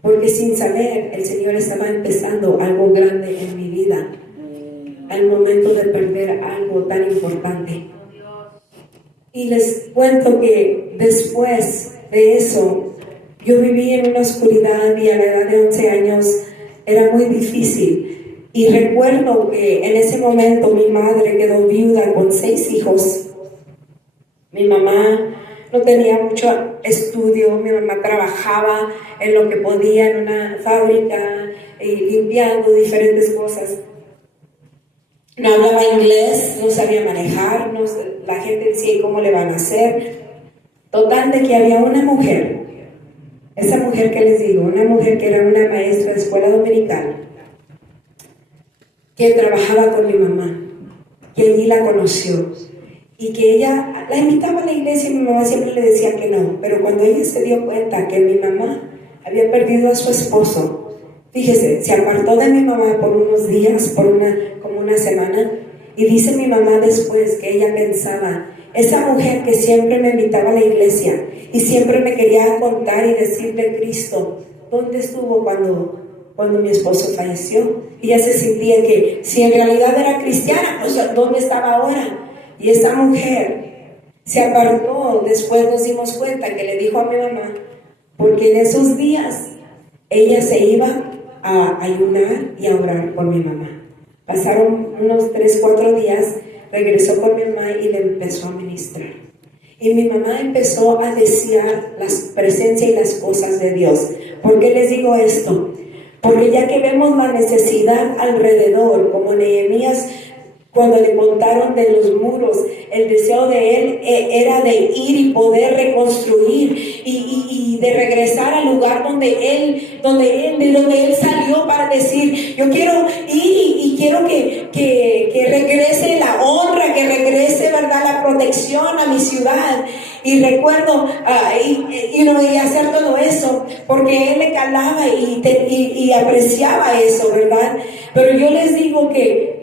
Porque sin saber, el Señor estaba empezando algo grande en mi vida al momento de perder algo tan importante. Y les cuento que después de eso, yo viví en una oscuridad y a la edad de 11 años era muy difícil. Y recuerdo que en ese momento mi madre quedó viuda con 6 hijos. Mi mamá no tenía mucho estudio, mi mamá trabajaba en lo que podía en una fábrica, limpiando diferentes cosas. No hablaba inglés, no sabía manejar, la gente decía, ¿cómo le van a hacer? Total de que había una mujer, esa mujer que les digo, una mujer que era una maestra de escuela dominical, que trabajaba con mi mamá, que allí la conoció. Y que ella la invitaba a la iglesia y mi mamá siempre le decía que no. Pero cuando ella se dio cuenta que mi mamá había perdido a su esposo, fíjese, se apartó de mi mamá por unos días, como una semana. Y dice mi mamá después que ella pensaba, esa mujer que siempre me invitaba a la iglesia y siempre me quería contar y decir de Cristo, ¿dónde estuvo cuando mi esposo falleció? Y ella se sentía que si en realidad era cristiana, pues ¿dónde estaba ahora? Y esta mujer se apartó, después nos dimos cuenta que le dijo a mi mamá, porque en esos días ella se iba a ayunar y a orar por mi mamá. Pasaron unos 3-4 días, regresó con mi mamá y le empezó a ministrar. Y mi mamá empezó a desear la presencia y las cosas de Dios. ¿Por qué les digo esto? Porque ya que vemos la necesidad alrededor, como Nehemías, cuando le contaron de los muros, el deseo de él era de ir y poder reconstruir y de regresar al lugar donde él salió para decir, yo quiero ir y quiero que regrese la honra, que regrese, ¿verdad?, la protección a mi ciudad. Y recuerdo y hacer todo eso, porque él le calaba y apreciaba eso, ¿verdad? Pero yo les digo que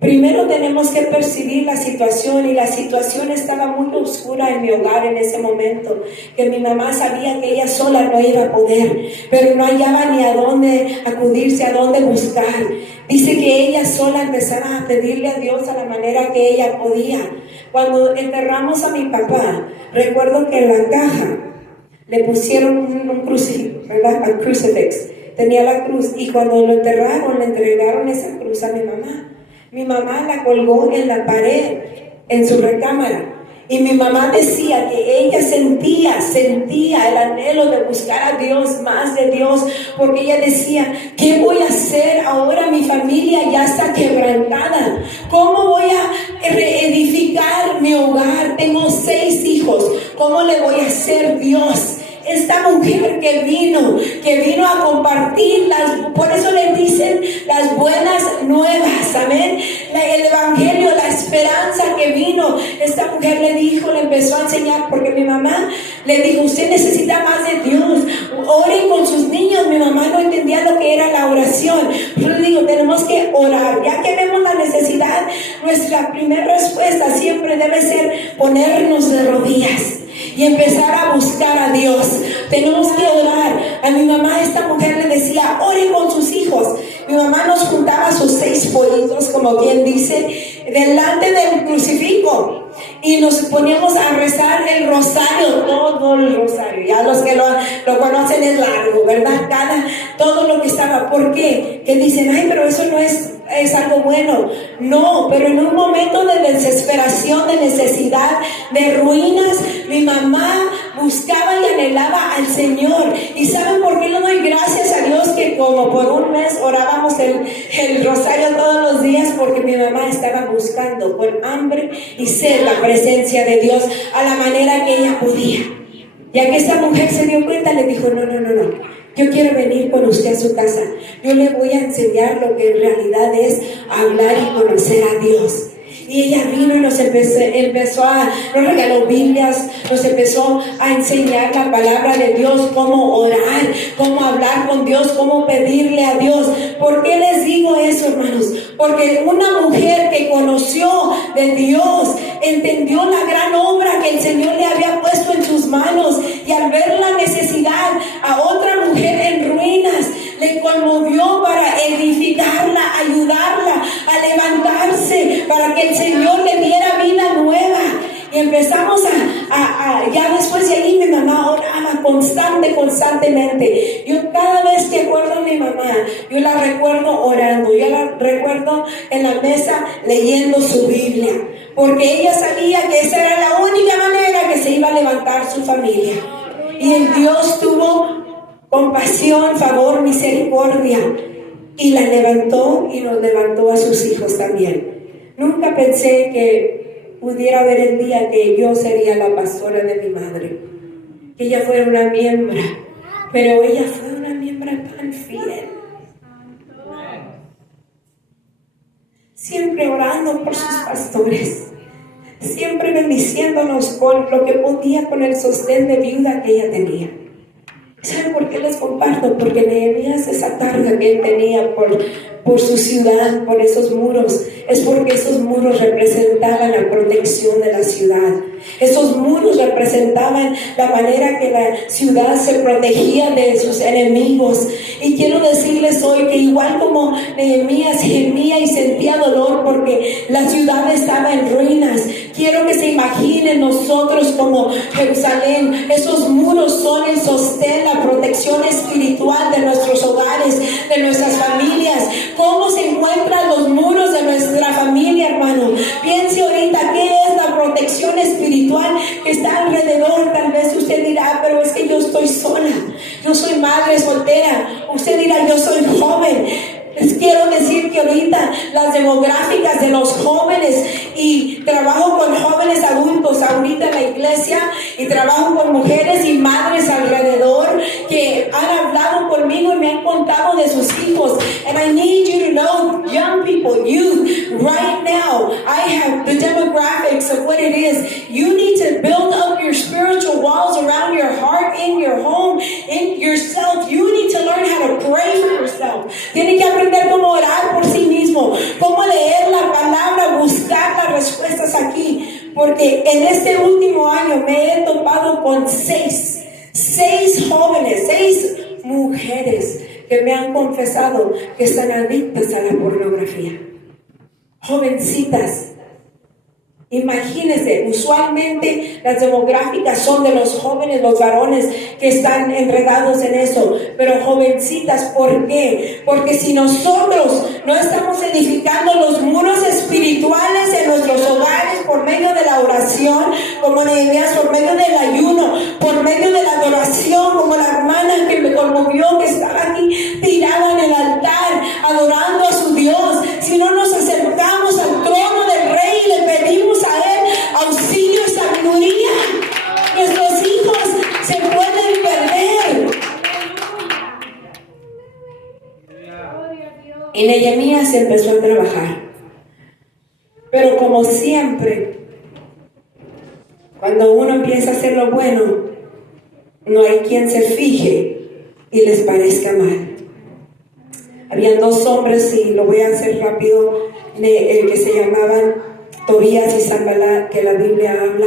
primero tenemos que percibir la situación, y la situación estaba muy oscura en mi hogar en ese momento, que mi mamá sabía que ella sola no iba a poder, pero no hallaba ni a dónde acudirse, a dónde buscar. Dice que ella sola empezaba a pedirle a Dios a la manera que ella podía. Cuando enterramos a mi papá, recuerdo que en la caja le pusieron un crucifix, ¿verdad? A crucifix. Tenía la cruz, y cuando lo enterraron, le entregaron esa cruz a mi mamá. Mi mamá la colgó en la pared, en su recámara. Y mi mamá decía que ella sentía el anhelo de buscar a Dios, más de Dios, porque ella decía, ¿qué voy a hacer ahora? Mi familia ya está quebrantada. ¿Cómo voy a reedificar mi hogar? Tengo 6 hijos. ¿Cómo le voy a hacer, Dios? Esta mujer que vino a compartir por eso le dicen las buenas nuevas, amén, el evangelio, la esperanza que vino. Esta mujer le empezó a enseñar, porque mi mamá le dijo, usted necesita más de Dios, oren con sus niños. Mi mamá no entendía lo que era la oración. Yo le digo, tenemos que orar, ya que vemos la necesidad, nuestra primera respuesta siempre debe ser ponernos de rodillas y empezar a buscar a Dios. Tenemos que orar. A mi mamá, esta mujer le decía, ore con sus hijos. Mi mamá nos juntaba sus 6 pollitos, como bien dice, delante del crucifijo. Y nos poníamos a rezar el rosario, todo el rosario. Ya los que lo conocen es largo, ¿verdad? Todo lo que estaba. ¿Por qué? Que dicen, ay, pero eso no es algo bueno. No, pero en un momento de desesperación, de necesidad, de ruinas, mi mamá buscaba y anhelaba al Señor. ¿Y saben por qué le doy gracias a Dios? Que como por un mes orábamos el rosario todos los días, porque mi mamá estaba buscando con hambre y sed la presencia de Dios a la manera que ella podía. Ya que esta mujer se dio cuenta, le dijo, no, yo quiero venir con usted a su casa. Yo le voy a enseñar lo que en realidad es hablar y conocer a Dios. Y ella vino y nos regaló Biblias, nos empezó a enseñar la palabra de Dios, cómo orar, cómo hablar con Dios, cómo pedirle a Dios. ¿Por qué les digo eso, hermanos? Porque una mujer que conoció de Dios, entendió la gran obra que el Señor le había puesto en sus manos, y al ver la necesidad a otra mujer en ruinas, le conmovió para edificarla, ayudarla a levantarse, para que el Señor le diera vida nueva. Y empezamos ya después de ahí mi mamá oraba constantemente. Yo cada vez que acuerdo a mi mamá, yo la recuerdo orando, yo la recuerdo en la mesa leyendo su Biblia, porque ella sabía que esa era la única manera que se iba a levantar su familia. Y en Dios tuvo compasión, favor, misericordia, y la levantó y nos levantó a sus hijos también. Nunca pensé que pudiera haber el día que yo sería la pastora de mi madre, que ella fuera una miembro, pero ella fue una miembro tan fiel, siempre orando por sus pastores, siempre bendiciéndonos con lo que podía, con el sostén de viuda que ella tenía. ¿Saben por qué les comparto? Porque Nehemías, esa carga que él tenía por su ciudad, por esos muros, es porque esos muros representaban la protección de la ciudad. Esos muros representaban la manera que la ciudad se protegía de sus enemigos. Y quiero decirles hoy que igual como Nehemías gemía y sentía dolor porque la ciudad estaba en ruinas, quiero que se imaginen nosotros como Jerusalén. Esos muros son el sostén, la protección espiritual de nuestros hogares, de nuestras familias. ¿Cómo se encuentran los muros de nuestra familia, hermano? Piense ahorita, ¿qué es la protección espiritual que está alrededor? Tal vez usted dirá, pero es que yo estoy sola, yo soy madre soltera. Usted dirá, yo soy joven. Les quiero decir que ahorita las demográficas de los jóvenes, y trabajo con jóvenes adultos ahorita en la iglesia, y trabajo con mujeres y madres alrededor que han hablado conmigo y me han contado de sus hijos. And I need you to know, young people, youth, right now, I have the demographics of what it is. You need to build up your spiritual walls around your heart, in your home, in yourself. You need to learn how to pray for yourself. Tienen que aprender cómo orar por sí mismo, cómo leer la palabra, buscar las respuestas aquí, porque en este último año me he topado con seis jóvenes, 6 mujeres que me han confesado que están adictas a la pornografía. Jovencitas. Imagínense, usualmente las demográficas son de los jóvenes, los varones que están enredados en eso, pero jovencitas, ¿por qué? Porque si nosotros no estamos edificando los muros espirituales en nuestros hogares por medio de la oración, como Nehemías, por medio del ayuno, por medio de la adoración, como la hermana que me conmovió, que estaba aquí tirada en el altar, adorando a su Dios, si no nos acercamos al trono del Rey y le pedimos a Él auxilio y sabiduría, nuestros hijos se pueden perder. Y Nehemías empezó a trabajar, pero como siempre, cuando uno empieza a hacer lo bueno, no hay quien se fije y les parezca mal. Habían 2 hombres, y lo voy a hacer rápido, que se llamaban Tobías y Sanballat, que la Biblia habla,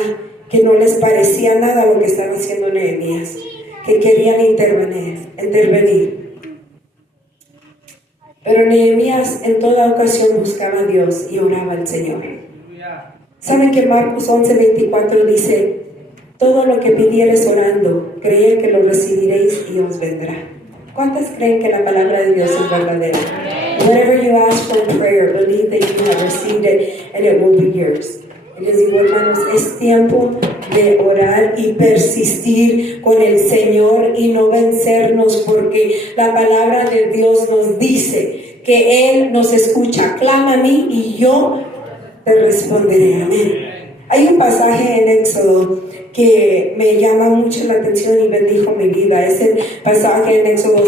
que no les parecía nada lo que estaba haciendo Nehemías, que querían intervenir. Pero Nehemías en toda ocasión buscaba a Dios y oraba al Señor. ¿Saben que Marcos 11:24 dice: todo lo que pidieres orando, creed que lo recibiréis y os vendrá? ¿Cuántas creen que la palabra de Dios es verdadera? Whatever you ask for in prayer, believe that you have received it and it will be yours. Y les digo, hermanos, es tiempo de orar y persistir con el Señor y no vencernos, porque la palabra de Dios nos dice que Él nos escucha. Clama a mí y yo te responderé. Amén. Hay un pasaje en Éxodo que me llama mucho la atención y bendijo mi vida. Es el pasaje en Éxodo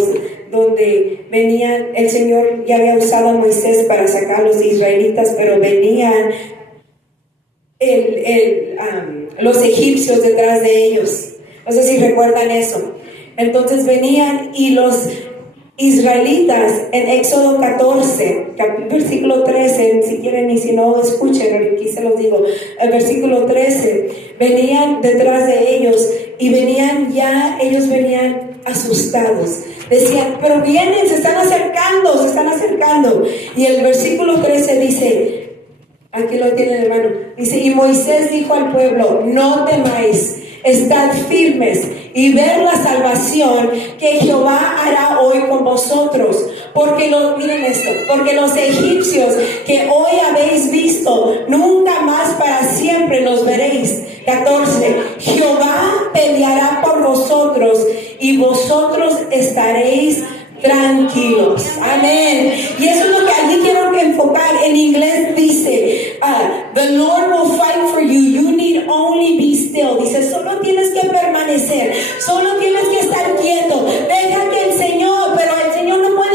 donde venían, el Señor ya había usado a Moisés para sacar a los israelitas, pero venían los egipcios detrás de ellos. No sé si recuerdan eso. Entonces venían y los israelitas en Éxodo 14, versículo 13, si quieren y si no escuchen, aquí se los digo, el versículo 13, venían detrás de ellos y ellos venían asustados. Decían, pero vienen, se están acercando. Y el versículo 13 dice, aquí lo tienen, hermano, dice: y Moisés dijo al pueblo, no temáis, estad firmes y ver la salvación que Jehová hará hoy con vosotros, porque miren esto, porque los egipcios que hoy habéis visto, nunca más para siempre los veréis. 14, Jehová peleará por vosotros y vosotros estaréis tranquilos. Amén. Y eso es lo que allí quiero enfocar. En inglés dice, the Lord will fight for you. You need only be still. Dice, solo tienes que permanecer. Solo tienes que estar quieto. Deja que el Señor, pero el Señor no puede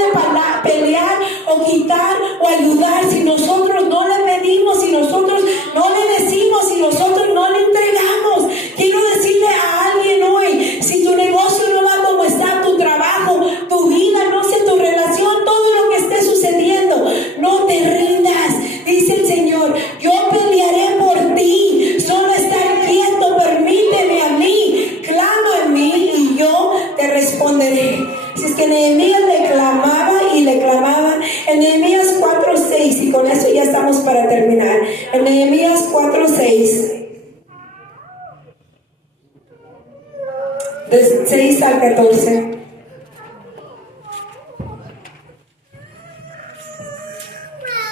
pelear o quitar o ayudar si nosotros no le pedimos, si nosotros no le decimos, si nosotros no le entregamos. Quiero decirle a alguien hoy, si tu negocio no va como está, tu trabajo, tu vida, no sé, tu relación, todo lo que esté sucediendo, no te rindas. Dice el Señor, yo pelearé por ti, solo estar quieto, permíteme a mí, clama en mí y yo te responderé. Si es que Nehemías le clamaba y le clamaba, en Nehemías 4:6, y con eso ya estamos para terminar, en Nehemías 4:6, de 6 al 14.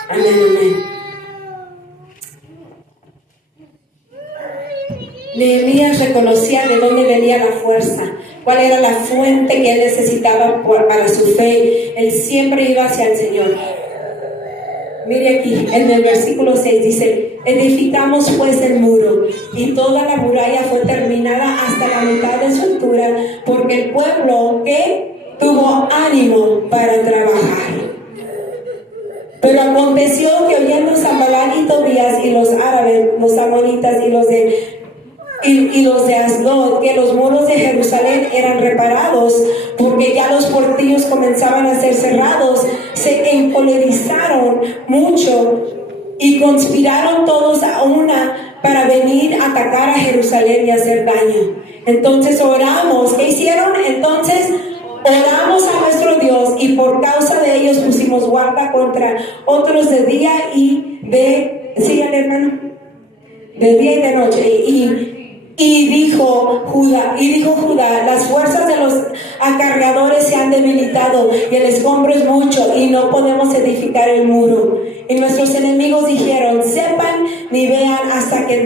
Amén, amén. Nehemías reconocía de dónde venía la fuerza, cuál era la fuente que él necesitaba para su fe. Él siempre iba hacia el Señor. Mire aquí, en el versículo 6 dice: edificamos pues el muro, y toda la muralla fue terminada hasta la mitad de su altura, porque el pueblo que tuvo ánimo para trabajar. Pero aconteció que oyendo Sanballat y Tobías y los árabes, los amonitas y los de Asdod, que los muros de Jerusalén eran reparados, porque ya los portillos comenzaban a ser cerrados, se encolerizaron mucho y conspiraron todos a una para venir a atacar a Jerusalén y hacer daño. Entonces oramos. ¿Qué hicieron? Entonces oramos a nuestro Dios, y por causa de ellos pusimos guarda contra otros de día y de... ¿Sigan, hermano? De día y de noche. Y dijo Judá, las fuerzas de los acarreadores se han debilitado y el escombro es mucho y no podemos edificar el muro. Y nuestros enemigos dijeron, no sepan ni vean hasta que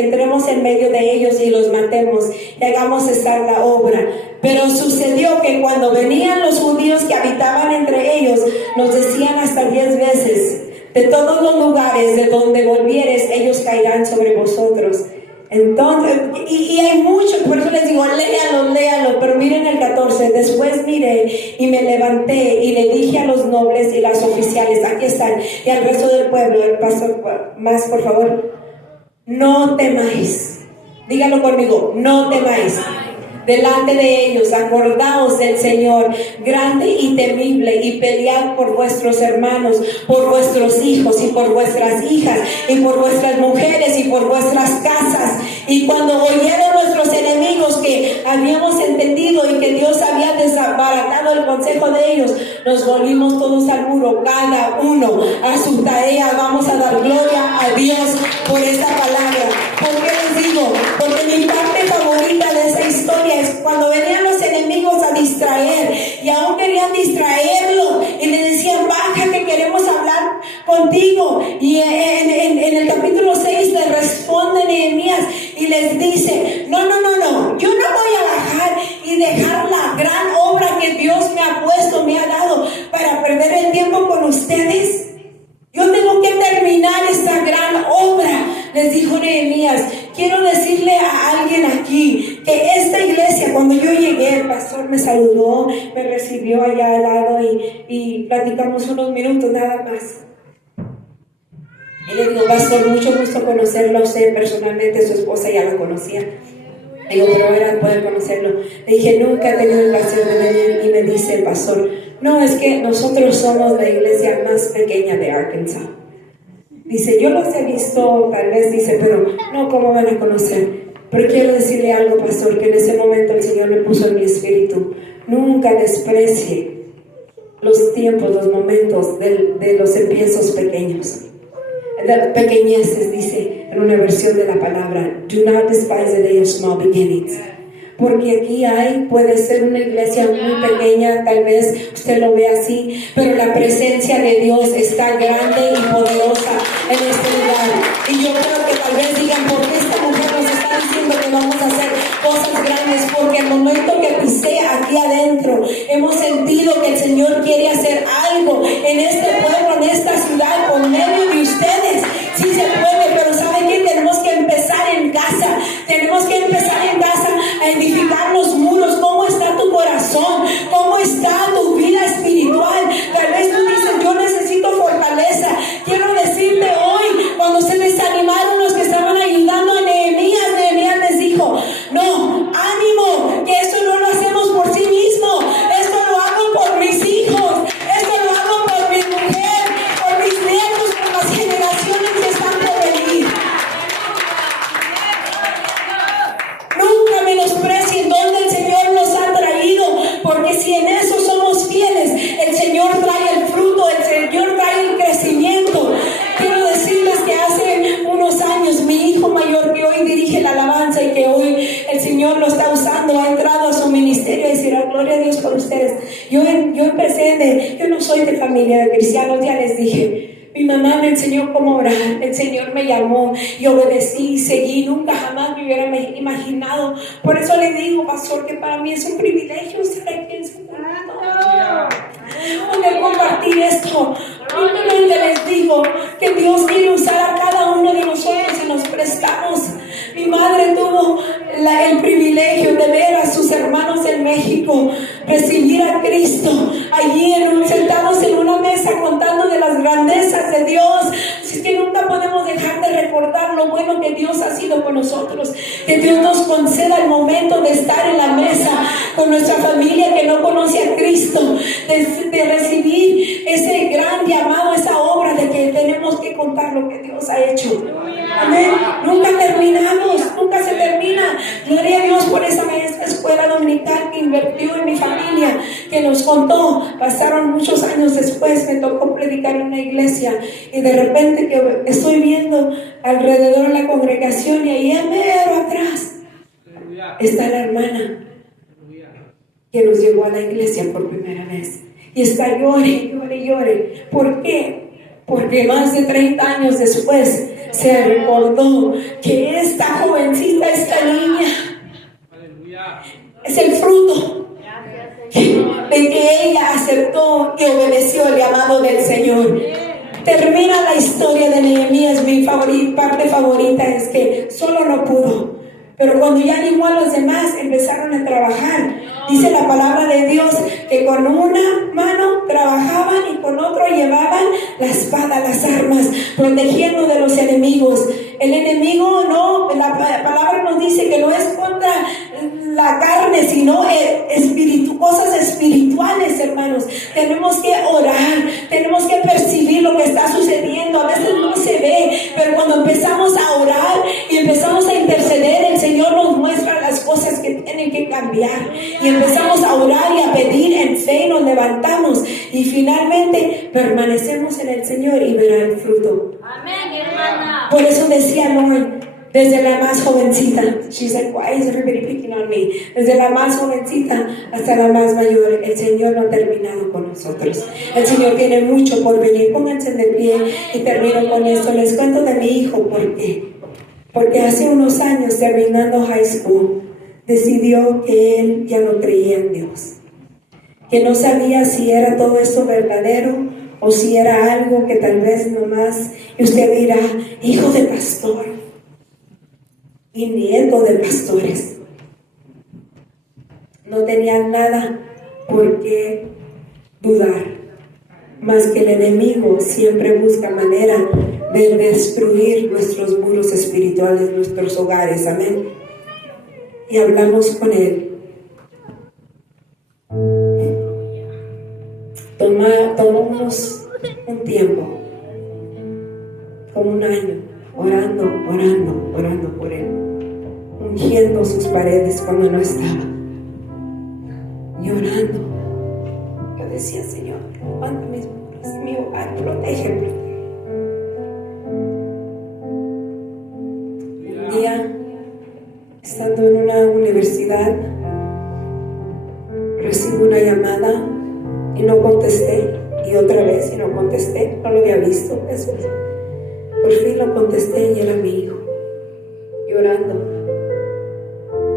entremos en medio de ellos y los matemos y hagamos cesar la obra. Pero sucedió que cuando venían los judíos que habitaban entre ellos, nos decían hasta 10 veces, de todos los lugares de donde volvieres, ellos caerán sobre vosotros. Entonces, y hay mucho, por eso les digo, léalo, pero miren el 14, después miré y me levanté y le dije a los nobles y las oficiales, aquí están, y al resto del pueblo, el pastor más, por favor, no temáis, díganlo conmigo, no temáis. delante de ellos. Acordaos del Señor, grande y temible, y pelead por vuestros hermanos, por vuestros hijos y por vuestras hijas, y por vuestras mujeres y por vuestras casas. Y cuando oyeron nuestros enemigos que habíamos entendido y que Dios había desbaratado el consejo de ellos, nos volvimos todos al muro, cada uno a su tarea. Vamos a dar gloria a Dios por esta palabra. ¿Por qué les digo? Porque mi parte favorita de esa historia es cuando venían los enemigos a distraer, y aún querían distraerlo y le decían: baja, que queremos hablar contigo. Y en el capítulo 6 le responde Nehemías y les dice: no, yo no voy a bajar y dejar la gran obra que Dios me ha puesto, me ha dado, para perder el tiempo con ustedes. Yo tengo que terminar esta gran obra, les dijo Nehemías. Quiero decirle a alguien aquí que esta iglesia, cuando yo llegué, el pastor me saludó, me recibió allá al lado y platicamos unos minutos nada más. Y le digo: pastor, mucho gusto conocerlo a usted personalmente. Su esposa ya lo conocía. Digo: pero era poder conocerlo. Le dije: nunca he tenido el placer de venir. Y me dice el pastor: no, es que nosotros somos la iglesia más pequeña de Arkansas. Dice: yo los he visto, tal vez, dice, pero no, ¿cómo van a conocer? Pero quiero decirle algo, pastor, que en ese momento el Señor me puso en mi espíritu: nunca desprecie los tiempos, los momentos de los empiezos pequeños, de pequeñeces, dice en una versión de la palabra. Do not despise the day of small beginnings. Porque aquí puede ser una iglesia muy pequeña, tal vez usted lo ve así, pero la presencia de Dios está grande y poderosa en este lugar. Y yo creo que tal vez digan: ¿por qué esta mujer nos está diciendo que vamos a hacer cosas grandes? Porque el momento que pisé aquí adentro, hemos sentido que el Señor quiere hacer algo en este pueblo, en esta ciudad, por medio de ustedes. Sí se puede, pero ¿saben qué? Tenemos que empezar en casa. Tenemos que empezar en casa a edificar los muros. ¿Cómo está tu corazón? ¿Cómo está tu vida espiritual? Tal vez tú dices: yo necesito fortaleza. Quiero decirte hoy, cuando se desanimaron los que estaban ayudando a Nehemías, Nehemías les dijo: no, ánimo, que eso no lo hacemos por sí mismo. Esto lo hago por mis hijos. Esto lo hago por mi mujer, por mis nietos, por las generaciones que están por venir. Nunca menosprecien donde el Señor los ha traído, porque si en eso somos fieles, el Señor trae el fruto, el Señor trae el crecimiento. Quiero decirles que hace unos años mi hijo mayor, que hoy dirige la alabanza y que hoy el Señor lo está usando, ha entrado a su ministerio, y decir: gloria a Dios por ustedes. Yo yo no soy de familia de cristianos, ya les dije. Mi mamá me enseñó cómo orar, el Señor me llamó y obedecí y seguí. Nunca jamás me hubiera imaginado. Por eso le digo, pastor, que para mí es un privilegio estar aquí en su lado, poder compartir esto. Simplemente les digo que Dios quiere usar a cada uno de nosotros y nos prestamos. Mi madre tuvo el privilegio de ver a sus hermanos en México recibir a Cristo allí sentados en una mesa contando de las grandezas de Dios. Así es que nunca podemos dejar de recordar lo bueno que Dios ha sido con nosotros. Que Dios nos conceda el momento de estar en la mesa con nuestra familia que no conoce a Cristo, de recibir ese gran llamado, esa obra de que tenemos que contar lo que Dios ha hecho. Amén. Nunca terminamos, nunca se termina. Gloria a Dios por esa maestra escuela dominical que invirtió en mi familia, que nos contó. Pasaron muchos años después, me tocó predicar en una iglesia y de repente que estoy viendo alrededor de la congregación y ahí mero atrás está la hermana que nos llegó a la iglesia por primera vez y está llore. ¿Por qué? Porque más de 30 años después se recordó que esta jovencita, esta niña, es el fruto de que ella aceptó y obedeció el llamado del Señor. Termina la historia de Nehemías. Mi parte favorita es que solo no pudo, pero cuando ya animó a los demás, empezaron a trabajar. Dice la palabra de Dios que con una mano trabajaban y con otro llevaban la espada, las armas, protegiendo de los enemigos. El enemigo no, la palabra nos dice que no es contra la carne, sino cosas espirituales, hermanos. Tenemos que orar, tenemos que percibir lo que está sucediendo. A veces no se ve, pero cuando empezamos a orar y empezamos a interceder, el Señor nos muestra las cosas que tienen que cambiar. Y empezamos a orar y a pedir en fe, nos levantamos y finalmente permanecemos en el Señor y verá el fruto. Amén, hermana. Por eso decía Lauren, desde la más jovencita, she's like, why is everybody picking on me? Desde la más jovencita hasta la más mayor, el Señor no ha terminado con nosotros. El Señor tiene mucho por venir. Pónganse de pie y termino con esto. Les cuento de mi hijo, ¿por qué? Porque hace unos años, terminando high school, decidió que él ya no creía en Dios. Que no sabía si era todo esto verdadero o si era algo que tal vez nomás, y usted dirá, hijo de pastor y nieto de pastores. No tenía nada por qué dudar, más que el enemigo siempre busca manera de destruir nuestros muros espirituales, nuestros hogares, amén. Y hablamos con él. Tomamos un tiempo, como un año, orando por él, ungiendo sus paredes cuando no estaba, y orando. Yo decía, Señor, levanta mis muros, mi hogar, protégeme. Un día, estando en una universidad, recibo una llamada y no contesté, y otra vez y no contesté, no lo había visto, eso. Por fin lo contesté y era mi hijo, llorando.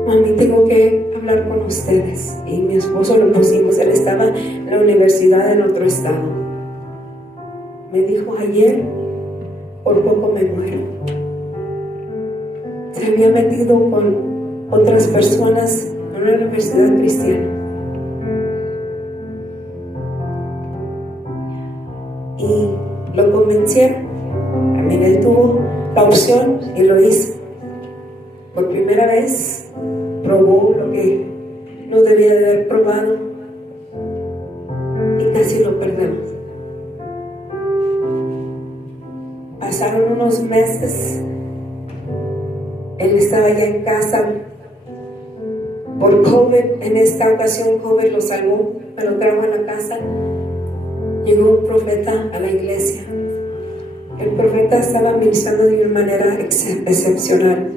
Mami, tengo que hablar con ustedes. Y mi esposo lo pusimos, él estaba en la universidad en otro estado. Me dijo, ayer por poco me muero. Se había metido con otras personas en una universidad cristiana. Y lo convencieron. También él tuvo la opción y lo hizo. Por primera vez probó lo que no debía de haber probado y casi lo perdemos. Pasaron unos meses, él estaba ya en casa por COVID. En esta ocasión COVID lo salvó, me lo trajo a la casa. Llegó un profeta a la iglesia. El profeta estaba ministrando de una manera excepcional.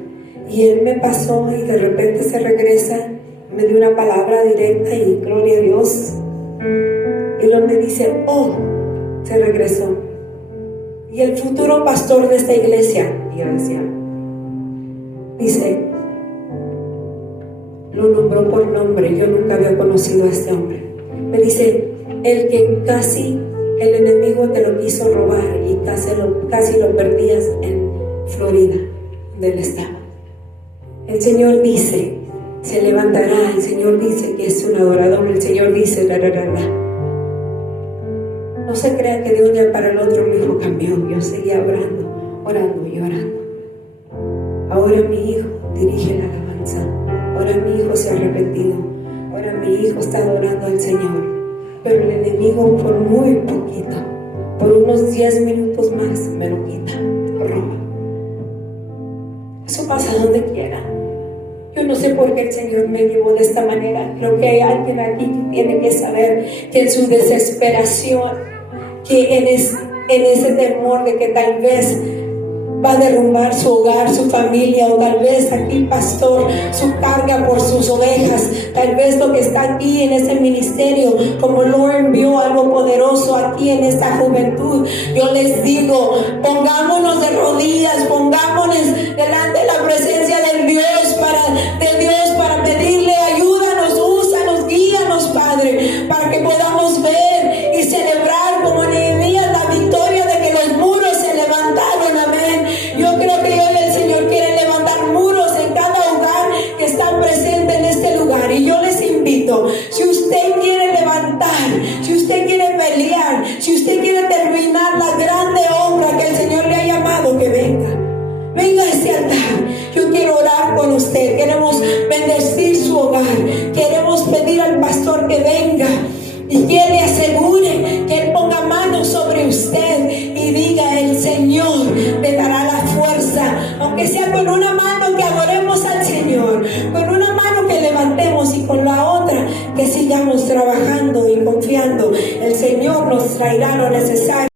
Y él me pasó y de repente se regresa, me dio una palabra directa y gloria a Dios. Y él me dice, oh, se regresó. Y el futuro pastor de esta iglesia, y yo decía, dice, lo nombró por nombre, yo nunca había conocido a este hombre. Me dice, el que casi el enemigo te lo quiso robar y casi lo perdías en Florida, donde él estaba. El Señor dice, se levantará, el Señor dice que es un adorador, el Señor dice, No se crea que de un día para el otro mi hijo cambió. Yo seguía orando y orando. Ahora mi hijo dirige la alabanza. Ahora mi hijo se ha arrepentido. Ahora mi hijo está adorando al Señor. Pero el enemigo por muy poquito, por unos 10 minutos más, me lo quita, lo roba. Eso pasa donde quiera. Yo no sé por qué el Señor me llevó de esta manera. Creo que hay alguien aquí que tiene que saber que en su desesperación, que en ese temor de que tal vez va a derrumbar su hogar, su familia, o tal vez aquí, pastor, su carga por sus ovejas, tal vez lo que está aquí en este ministerio, como Lauren vio algo poderoso aquí en esta juventud. Yo les digo, pongámonos de rodillas, pongámonos delante de la presencia de Dios para pedirle, ayúdanos, úsanos, guíanos, Padre, para que podamos ver y celebrar como Nehemías la victoria de que los muros se levantaron. Amén. Yo creo que hoy el Señor quiere levantar muros en cada hogar que está presente en este lugar. Y yo les invito, si usted quiere levantar, si usted quiere pelear, si usted quiere terminar la grande obra que el Señor le ha llamado, que venga a este altar. Yo quiero orar con usted. Queremos bendecir su hogar. lugar. Queremos pedir al pastor que venga y que le asegure, que él ponga manos sobre usted y diga: el Señor le dará la fuerza, aunque sea con una mano que adoremos al Señor, con una mano que levantemos y con la otra que sigamos trabajando y confiando. El Señor nos traerá lo necesario.